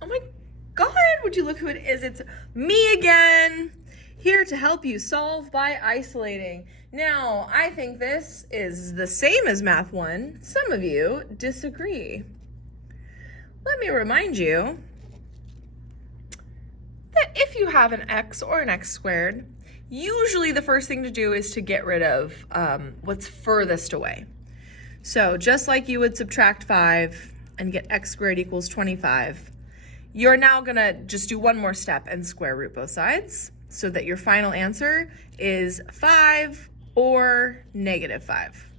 Oh my God, would you look who it is? It's me again, here to help you solve by isolating. Now, I think this is the same as Math 1. Some of you disagree. Let me remind you that if you have an x or an x squared, usually the first thing to do is to get rid of what's furthest away. So just like you would subtract 5 and get x squared equals 25, you're now gonna just do one more step and square root both sides so that your final answer is 5 or -5.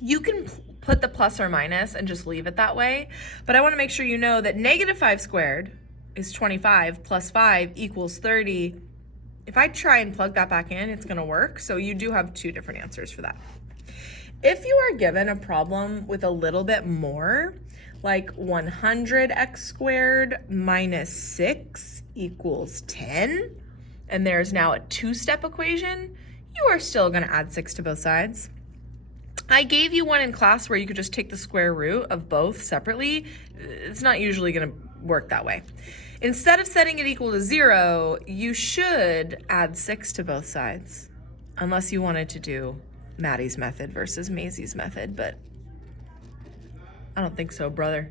You can put the plus or minus and just leave it that way, but I wanna make sure you know that -5 squared is 25 plus 5 equals 30. If I try and plug that back in, it's gonna work. So you do have two different answers for that. If you are given a problem with a little bit more, like 100x squared minus 6 equals 10, and there's now a two-step equation, you are still gonna add 6 to both sides. I gave you one in class where you could just take the square root of both separately. It's not usually gonna work that way. Instead of setting it equal to 0, you should add 6 to both sides, unless you wanted to do Maddie's method versus Maisie's method, but I don't think so, brother.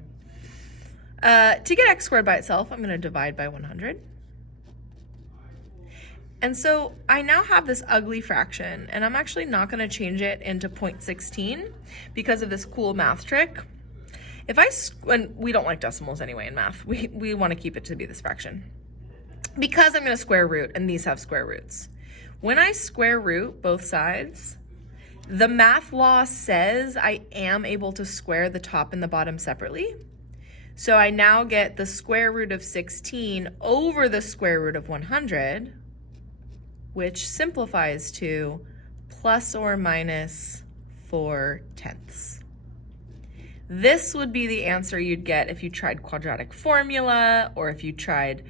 To get x squared by itself, I'm going to divide by 100. And so I now have this ugly fraction, and I'm actually not going to change it into 0.16 because of this cool math trick. And we don't like decimals anyway in math. We want to keep it to be this fraction. Because I'm going to square root, and these have square roots. When I square root both sides, the math law says I am able to square the top and the bottom separately. So I now get the square root of 16 over the square root of 100, which simplifies to plus or minus 4/10. This would be the answer you'd get if you tried quadratic formula, or if you tried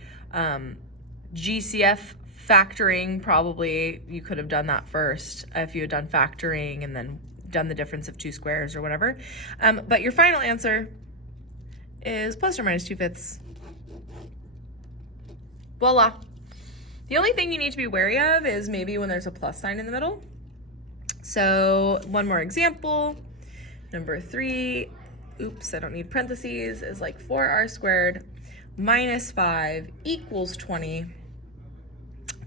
GCF factoring. Probably you could have done that first if you had done factoring and then done the difference of two squares or whatever. But your final answer is plus or minus 2/5. Voila. The only thing you need to be wary of is maybe when there's a plus sign in the middle. So one more example. Number 3, oops, I don't need parentheses, is like 4r squared minus 5 equals 20.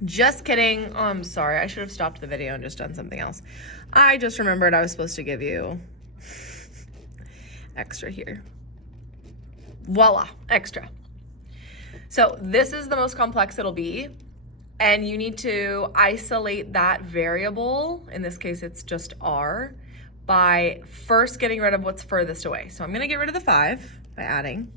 Just kidding. Oh, I'm sorry. I should have stopped the video and just done something else. I just remembered I was supposed to give you extra here. Voila, extra. So this is the most complex it'll be, and you need to isolate that variable, in this case it's just r, by first getting rid of what's furthest away. So I'm going to get rid of the 5 by adding.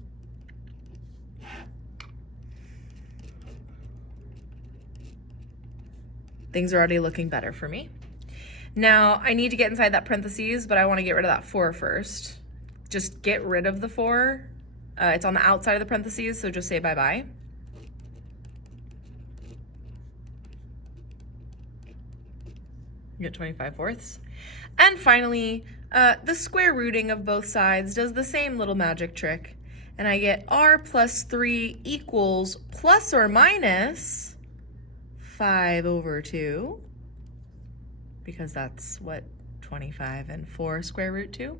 Things are already looking better for me. Now I need to get inside that parentheses, but I want to get rid of that 4 first. Just get rid of the 4. It's on the outside of the parentheses, so just say bye-bye. You get 25/4. And finally, the square rooting of both sides does the same little magic trick. And I get r plus 3 equals plus or minus 5/2, because that's what 25 and 4 square root 2.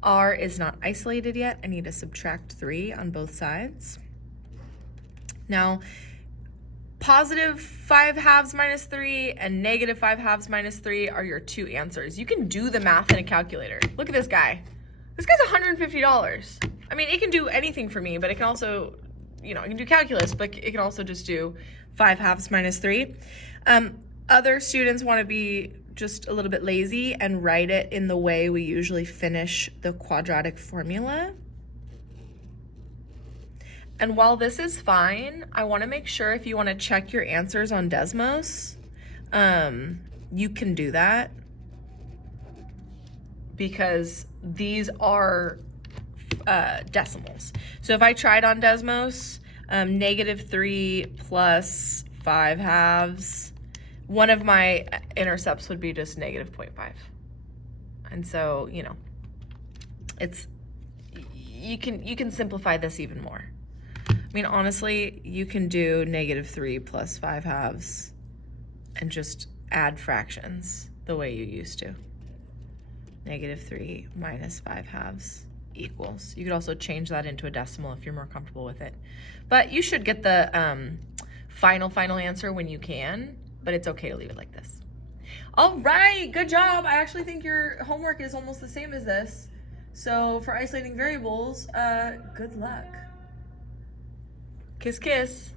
R is not isolated yet. I need to subtract 3 on both sides. Now, positive 5/2 minus 3 and negative 5/2 minus 3 are your two answers. You can do the math in a calculator. Look at this guy. This guy's $150. I mean, it can do anything for me, but it can also, it can do calculus, but it can also just do 5/2 minus 3. Other students want to be just a little bit lazy and write it in the way we usually finish the quadratic formula. And while this is fine, I want to make sure if you want to check your answers on Desmos, you can do that, because these are decimals. So if I tried on Desmos, -3 plus 5/2, one of my intercepts would be just -0.5. And so, you can simplify this even more. mean, honestly, you can do -3 plus 5/2 and just add fractions the way you used to. -3 minus 5/2 equals. You could also change that into a decimal if you're more comfortable with it. But you should get the final answer when you can, but it's okay to leave it like this. All right, good job. I actually think your homework is almost the same as this. So for isolating variables, good luck. Kiss, kiss.